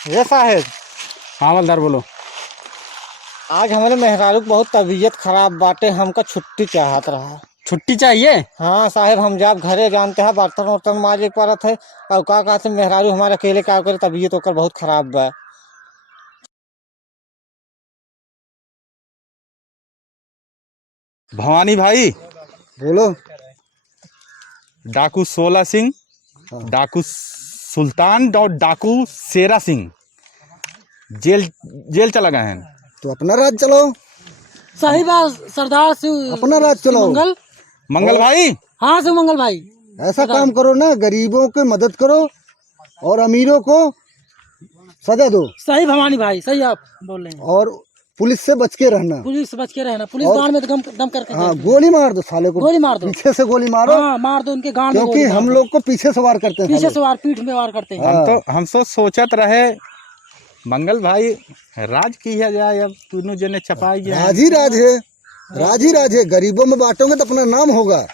ये साहेब। हाँ हवलदार बोलो। आज हमारे मेहरारू बहुत तबीयत खराब बाटे, हमका छुट्टी चाहत रहा। छुट्टी चाहिए? हाँ साहेब, हम जब घरे जानते हैं बर्तन वर्तन माजे पड़त है और का कहते मेहरारू हमारे अकेले का करे, तबीयत होकर बहुत खराब बा। भवानी भाई बोलो। डाकू 16 सिंह, डाकू सुल्तान और डाकू शेरा सिंह जेल जेल चला गए हैं। तो अपना राज चलाओ। सही बात सरदार शिव अपना राज चलाओ। मंगल। मंगल भाई। हाँ शिव मंगल भाई, ऐसा काम करो ना, गरीबों की मदद करो और अमीरों को सजा दो। सही भवानी भाई, सही आप बोल रहे हैं। और पुलिस से बच के रहना। पुलिस से बच के रहना, पुलिस गांड में दम करके हाँ, गोली मार दो साले को, गोली मार दो, पीछे से गोली मारो। हाँ मार दो उनके गांड में, क्योंकि हम लोग को पीछे से वार करते हैं, पीछे से वार, पीठ में वार करते हैं। हम तो सोचत रहे मंगल भाई राज किया जाए, अब तीनों जने छपाई जाए। राज ही राज है, राज ही राज है। गरीबों में बांटोगे तो अपना नाम होगा।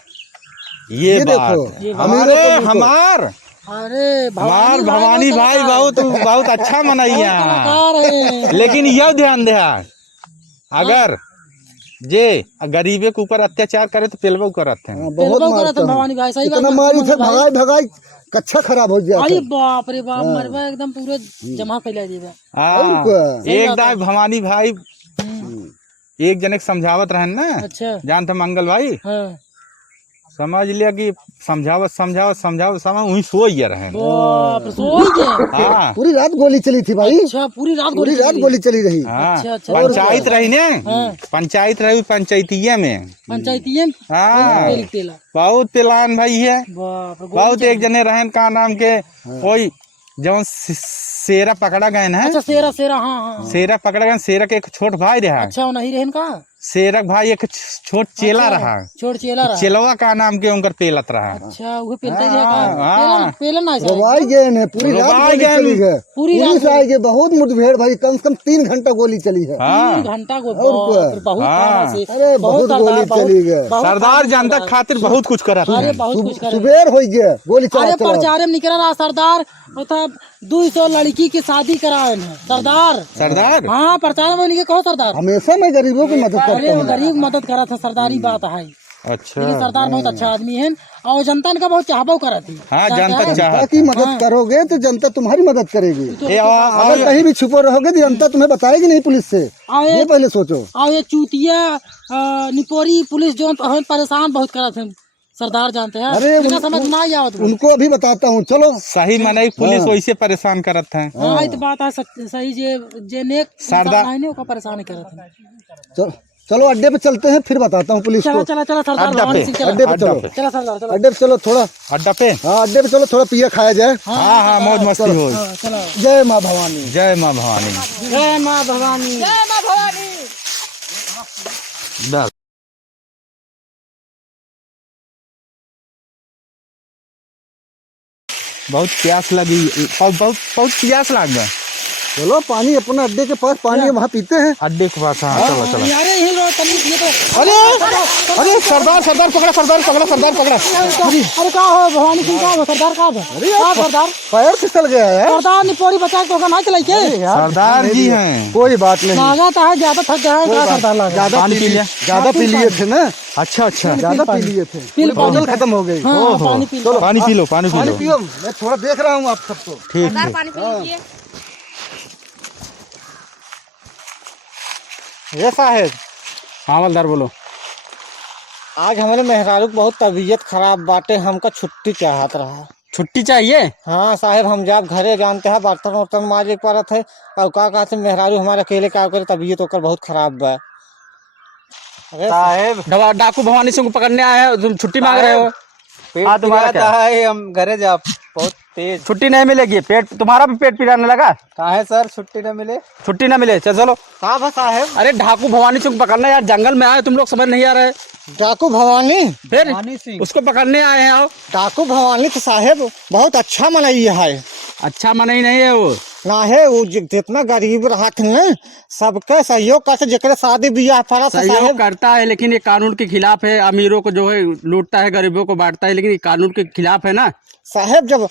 ये बात देखो, हमारे हमार अरे भवानी भाई बहुत बहुत अच्छा मनैया, लेकिन यह ध्यान दे अगर जे गरीबे के ऊपर अत्याचार करे तो पेलबो करते हैं। बहुत मारते हैं भवानी भाई, सही बात। इतना मारी थे, भगाई भगाई कच्चा खराब हो गया। अरे बाप रे बाप, मरवा एकदम पूरे जमा फैला दिया। एकदम भवानी भाई एक जने समझावत रहन ना। अच्छा जानते मंगल भाई, हाँ। समझ लिया कि समझावत वही सो ही रहे। पूरी रात गोली चली थी भाई। अच्छा पूरी रात गोली चली रही। अच्छा पंचायत रही ने, पंचायत रही पंचायतीय में, पंचायतीय में। हाँ बहुत पिलान भाई है। बहुत एक जने रहन का नाम के कोई जब शेरा पकड़ा गए ना। अच्छा शेरा हाँ। शेरा पकड़ा गए, शेरा के एक छोट भाई रहा। अच्छा वो नहीं रहन का शेरक भाई एक छोट चेला रहा। छोट चेला रहा, चेलवा का नाम के उनकर पेलत रहा। अच्छा वो पेलता ही का पेलन ना रवाई गए ने, पूरी रात गोली चली है। पुलिस आई गई, बहुत मुठभेड़ भाई, कम से कम 3 घंटा गोली चली है। 3 घंटा को अरे बहुत गोली चली है। सरदार जनता खातिर बहुत कुछ करा। अरे बहुत कुछ करे। सुबेर हो गया गोली चला। अरे प्रचार में निकल रहा सरदार, 200 लड़की की शादी कराए हैं सरदार। हाँ प्रचार में निकल, कहो सरदार हमेशा मैं गरीबों की मदद करता हूँ। गरीब मदद करा था, सरदारी बात है। अच्छा लेकिन सरदार बहुत अच्छा आदमी है और जनता इनका बहुत चाहबो करा थी। हाँ जनता जनता की मदद करोगे तो जनता तुम्हारी मदद करेगी। अगर कहीं भी छुपो रहोगे तो जनता तुम्हें बताएगी नहीं पुलिस से, ये पहले सोचो। और ये चूतिया निपोरी पुलिस जो परेशान बहुत करा थे सरदार, जानते हैं। अरे समझ ना आया उनको अभी बताता हूँ, चलो। सही मने पुलिस वैसे परेशान करत है। हाँ ये तो बात है सही, जे नेक सरदार को परेशान करत है। चलो अड्डे पे चलते हैं, फिर बताता हूँ पुलिस को। चला सरदार, अड्डे पे चलो। चला सरदार, अड्डे पे चलो थोड़ा। अड्डा पे? हाँ अड्डे पे चलो, थोड़ा पिया खाया जाए। हाँ मौज मस्ती हो। जय माँ भवानी। जय माँ भवानी। जय माँ भवानी। जय माँ भवानी। बहुत प्यास लगी, बहुत प्यास लग गया। चलो पानी अपना अड्डे के पास पानी है, वहाँ पीते हैं। अड्डे के पास? हाँ चलो। अरे सरदार पकड़ा। अरे का हो भवानी सिंह, का हो सरदार, का हो? अरे सरदार पैर फिसल गया है। सरदार निपोरी बचा के ना चलाई के? सरदार जी हैं। कोई बात नहीं, ज्यादा थक गया है सरदार, ज्यादा पी लिए थे ना। अच्छा ज्यादा पी लिए थे, बोतल खत्म हो गई। पानी पी लो। पियो, मैं थोड़ा देख रहा हूँ आप सबको। ठीक। ये साहेब। हाँ हवलदार बोलो। आज हमारे मेहरारू बहुत तबीयत खराब बाटे, हमका छुट्टी चाहत रहा। छुट्टी चाहिए? हाँ साहेब, हम जब घरे जानते हैं बर्तन वर्तन माजे पड़त है और का कहते मेहरारू हमारे अकेले का करे, तबीयत होकर बहुत खराब बा। साहेब डाकू भवानी सिंह को पकड़ने आए हैं, तुम छुट्टी मांग रहे हो? हाँ तुम्हारा क्या है, हम घरे जा बहुत तेज। छुट्टी नहीं मिलेगी, पेट तुम्हारा भी पेट पिराने लगा। कहाँ है सर, छुट्टी न मिले? चलो। कहाँ बस साहेब? अरे डाकू भवानी सिंह पकड़ने यार, जंगल में आए तुम लोग, समझ नहीं आ रहे। डाकू भवानी फिर उसको पकड़ने आए हैं। आओ। डाकू भवानी तो साहेब बहुत अच्छा मनैया है। अच्छा मनई नहीं है वो, ना है वो जितना गरीब रहत न सबके सहयोग करते जेकरे शादी ब्याह पड़ा था सहयोग साहेब। करता है, लेकिन ये कानून के खिलाफ है। अमीरों को जो है लूटता है, गरीबों को बांटता है, लेकिन ये कानून के खिलाफ है ना। साहेब जब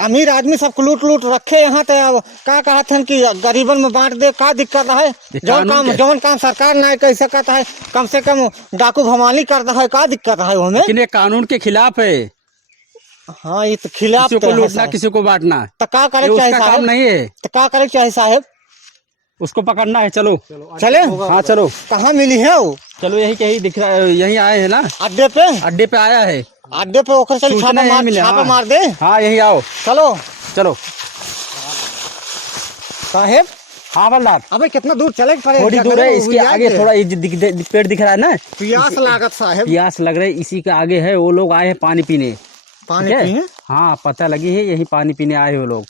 अमीर आदमी सबको लूट लूट रखे यहाँ तो अब का कहते हैं कि गरीबन में बांट दे, का दिक्कत है? जौन काम सरकार नहीं कर सकता है, कम से कम डाकू भमाली करता है, का दिक्कत है हमें? लेकिन ये कानून के खिलाफ है। हाँ ये तो खिलाफ किसी को लूटना, किसी को बांटना, तो का ये करे उसका चाहिए काम साहब? नहीं है। तो का करे चाहिए साहेब? उसको पकड़ना है। चलो चले हाँ चलो। कहाँ मिली है वो? चलो यही कहीं दिख रहा है, यहीं आए हैं ना, अड्डे पे। अड्डे पे आया है। अड्डे पे ओकर चल सूचना यहीं मिली, छापा हाँ। मार दे। हाँ यही आओ, चलो चलो साहेब। हाँ हवलदार, अबे कितना दूर चले थोड़ी दूर है, इसके आगे थोड़ा ये जो पेड़ दिख रहा है ना, प्यास लागत साहेब। प्यास लग रहा है, इसी के आगे है। वो लोग आए हैं पानी पीने। पानी ठीक है? पीने? हाँ पता लगी है, यही पानी पीने आए वो लोग।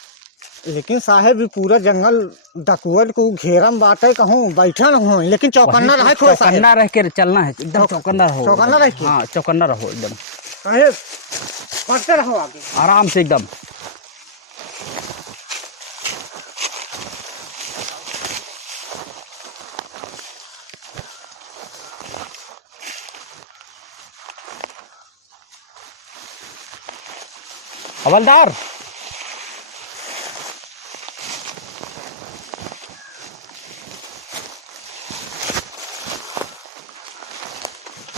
लेकिन साहेब ये पूरा जंगल डकुअर को घेरा में बाटे कहूँ बैठा न हो, लेकिन चौकन्ना रहे खोए साहेब। चौकन्ना रह के चलना है, एकदम चौकन्ना रहो। चौकन्ना रह के? हाँ चौकन्ना रहो एकदम, साहेब पढ़ते रहो आगे। आराम से एकदम। हवलदार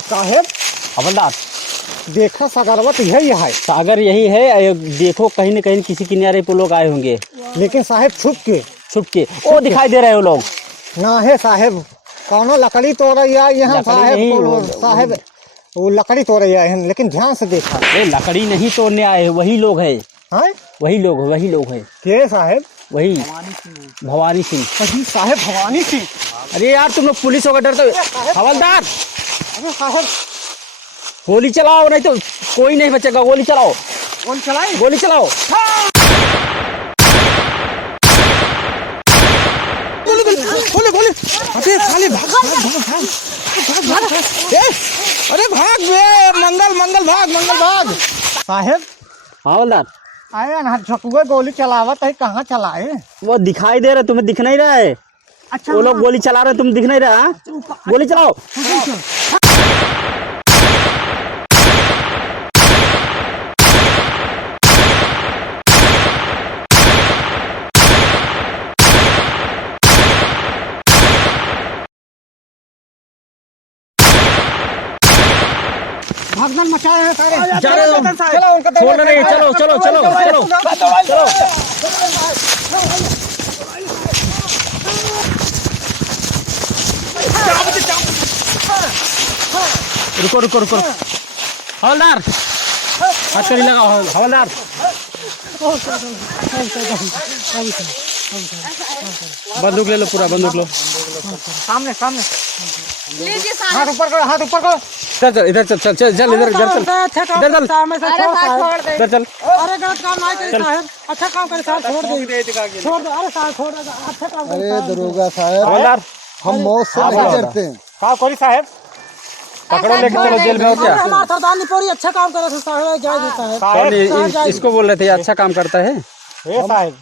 साहेब हवलदार, देखा सगरवत यही है, सागर यही है। देखो कहीं न कहीं किसी किनारे पे लोग आए होंगे, लेकिन साहेब छुप के वो दिखाई दे रहे हो लोग। ना है साहेब। कौनो लकड़ी तोड़ यहाँ नहीं, साहेब। साहेब वो लकड़ी तोड़ हैं, लेकिन ध्यान से देखा। ये लकड़ी नहीं तोड़ने आए हैं, वही लोग है, हैं? वही लोग है। के साहेब? वही भवानी सिंह। अजी साहेब भवानी सिंह। अरे यार तुम लोग पुलिस होकर डरते हो। हवलदार अरे साहेब गोली चलाओ, नहीं तो कोई नहीं बचेगा। गोली चलाओ, कौन चलाए? गोली चलाओ। बोले अरे साले भाग अरे भाग बे, मंगल भाग। साहेब हवलदार आए ना झकुए गोली चलावत है, कहाँ चलाए? वो दिखाई दे रहा, तुम्हें दिख नहीं रहा है? अच्छा वो लोग गोली चला रहे, तुम दिख नहीं रहा? गोली चलाओ। भागदड़ मचाए हैं सारे। चलो उनका छोड़ नहीं, चलो चलो चलो चलो चलो। रुको रुको रुको। हवलदार हथकड़ी लगाओ। हवलदार बंदूक ले लो, पूरा बंदूक लो। सामने सामने हाथ ऊपर करो, हाथ ऊपर करो। चल चल इधर चल चल चल चल इधर इधर चल इधर चल इधर चल। अरे गलत काम नहीं करे साहब, अच्छा काम करे साहब, छोड़ दे छोड़ दो। अरे साहब छोड़ दो, अच्छा काम करे। अरे दरोगा साहब, हवलदार हम मौत से नहीं डरते हैं। का करी साहेब? पकड़ो, लेके चलो जेल में। और क्या? हमारा सरदार निपोरी अच्छा काम करे थे साहब, जाए देता है। कौन इसको बोल रहे थे अच्छा काम करता है? ये साहेब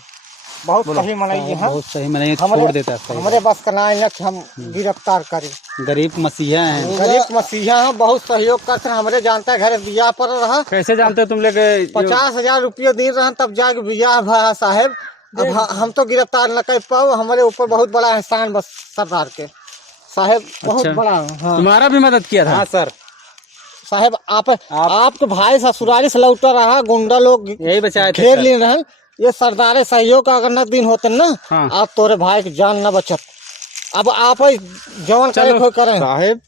बहुत सही मनाई है। बहुत सही, मैंने छोड़ देता है। हमारे बस का ना है कि हम गिरफ्तार करें। गरीब मसीहा हैं। गरीब मसीहा हैं, बहुत सहयोग करते हैं। हमारे जानते हैं घर बियाह पर रहा, कैसे जानते हो तुम लोग? 50,000 रुपये दे रहे हैं, तब जाके बियाह भा साहेब। अब हम तो गिरफ्तार न कर पाओ, हमारे ऊपर बहुत बड़ा एहसान बस सरदार के साहेब, बहुत अच्छा। बड़ा। हाँ तुम्हारा भी मदद किया था? हाँ सर। साहेब आपके भाई ससुराली से लौटा रहा, गुंडा लोग यही बचाए थे घेर सर। लिए रहन। ये सरदार सहयोग का अगर न दिन होते ना, हाँ। आप तोरे भाई की जान न बचत। अब आप जवान करे कोई करें। साहेब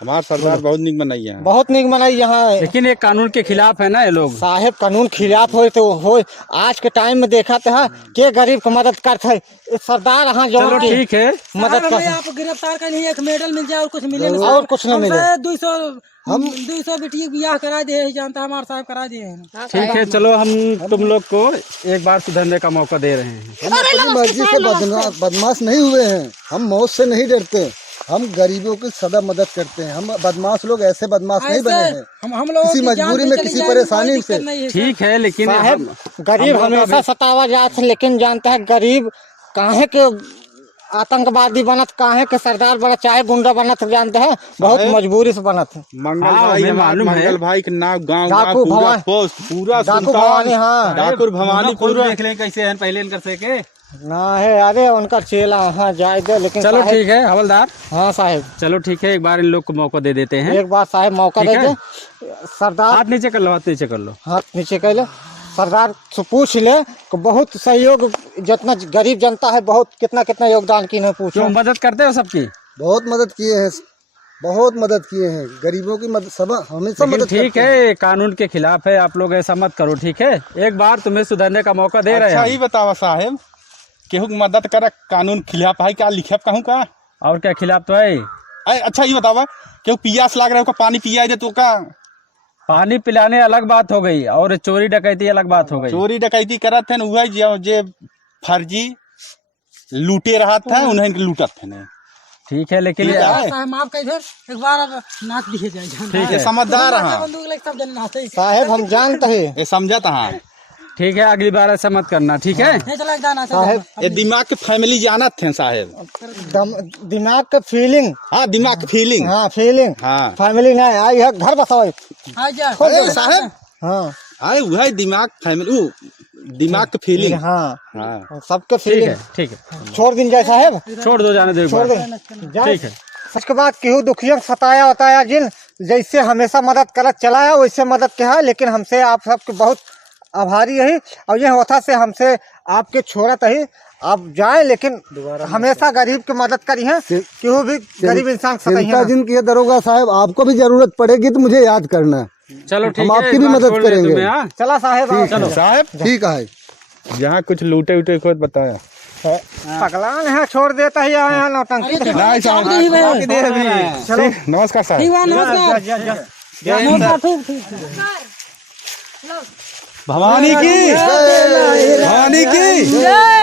हमारा सरदार बहुत निक बनाई है। बहुत निक मनाई यहाँ। लेकिन ये कानून के खिलाफ है ना ये लोग। साहेब कानून खिलाफ हो तो हो, आज के टाइम में देखा था के गरीब की मदद करते है। सरदार हाँ चलो जवान की ठीक है, मदद हमें कर। आप गिरफ्तार कर लिए, एक मेडल मिल जाए और कुछ मिले नहीं। और कुछ नहीं मिले। 200 बेटी बियाह करा दिए है, जानता हमारे साहब करा दिए हैं। ठीक है। चलो हम तुम लोग को एक बार सुधरने का मौका दे रहे हैं। हम अपनी मर्जी से बदमाश नहीं हुए हैं, हम मौत से नहीं डरते। हम गरीबों की सदा मदद करते हैं। हम बदमाश लोग ऐसे बदमाश नहीं बने हैं। हम लोग किसी मजबूरी में, किसी परेशानी से। ठीक है, लेकिन साहब गरीब हमेशा सतावा जात है, लेकिन जानता है गरीब काहे के आतंकवादी बनत, काहे के सरदार बनत, चाहे गुंडा बनत, जानते हैं बहुत मजबूरी से बनत है। मंगल हाँ, भाई हमें हमारे मालूम है। मंगल भाई के नाम गांव डाकू पूरा भवानी- पोस्ट पूरा डाकू सुल्तान भवानी, हाँ। डाकुर भवानी पूरा देख लें कैसे हैं पहले इनकर से के। ना है, अरे उनका चेला हाँ जाए दे, लेकिन चलो साहब- ठीक है हवलदार, हाँ साहब चलो ठीक है, एक बार इन लोग को मौका दे देते हैं। एक बार साहब मौका ठीक दे है। दे। सरदार हाथ नीचे कर लो, हाथ नीचे कर लो। हाथ नीचे कर ले, सरदार से पूछ ले कि बहुत सहयोग, जितना गरीब जनता है बहुत कितना कितना योगदान की नहीं पूछो। क्यों मदद करते हो सबकी? बहुत मदद किए हैं, बहुत मदद किए हैं गरीबों की मदद, सब हमेशा लेकिन मदद ठीक करते हैं। है, कानून के खिलाफ है, आप लोग ऐसा मत करो, ठीक है? एक बार तुम्हें सुधरने का मौका दे रहे अच्छा हैं ही बतावा साहेब, केहू के मदद करे कानून खिलाफ है क्या लिखे कहूँ का? और क्या खिलाफ तो है? अच्छा ही बतावा, केहू पियास लाग रहा है पानी पिया दे तो का? पानी पिलाने अलग बात हो गई और चोरी डकैती अलग बात हो गई। चोरी डकैती करत है वह जे फर्जी लूटे रहा था उन्हें लूटत है। ठीक है, लेकिन ठीक है। साहब माफ कर दे, एक बार अब नाच दिए जाए। ठीक है, समझदार हाँ, बंदूक लेके सब जन नाचे। साहब हम जानते हैं ये समझत हाँ। ठीक है, अगली बार ऐसा मत करना, ठीक है? नहीं चला एक दाना साहब, ये दिमाग के फैमिली जानत थे साहेब। दिमाग का फीलिंग, हाँ दिमाग की फीलिंग। हाँ फीलिंग, हाँ फैमिली नहीं आई है, घर बसाओ। आ जा अरे साहेब, हाँ आए वह दिमाग फैमिली दिमाग की फीलिंग। हाँ हाँ सबके ठीक फीलिंग है, ठीक है, छोड़ दिन जाए साहब, छोड़ दो, जाने दो एक छोड़ बार। दे जाए। ठीक है। उसके बाद केहू दुखिया सताया बताया जिन जैसे हमेशा मदद करत चलाया वैसे मदद के है, लेकिन हमसे आप सबके बहुत आभारी रही। और ये होता से हमसे आपके छोड़त ही आप जाए, लेकिन हमेशा गरीब की मदद करी है, केहू भी गरीब इंसान सताई चिंता है। जिन की है दरोगा साहब, आपको भी जरूरत पड़ेगी तो मुझे याद करना। चलो ठीक हम है, आपकी एक भी बार मदद छोड़ दें करेंगे। तुम्हें, हाँ? चला साहेब आप। चलो साहेब, ठीक है। यहाँ कुछ लूटे उटे को बताया पगलान है, छोड़ देता है यहाँ नौटंकी। नहीं साहब, चलो नमस्कार साहब। ठीक बा, नमस्कार। नमस्कार, ठीक ठीक। भवानी की, भवानी की। जय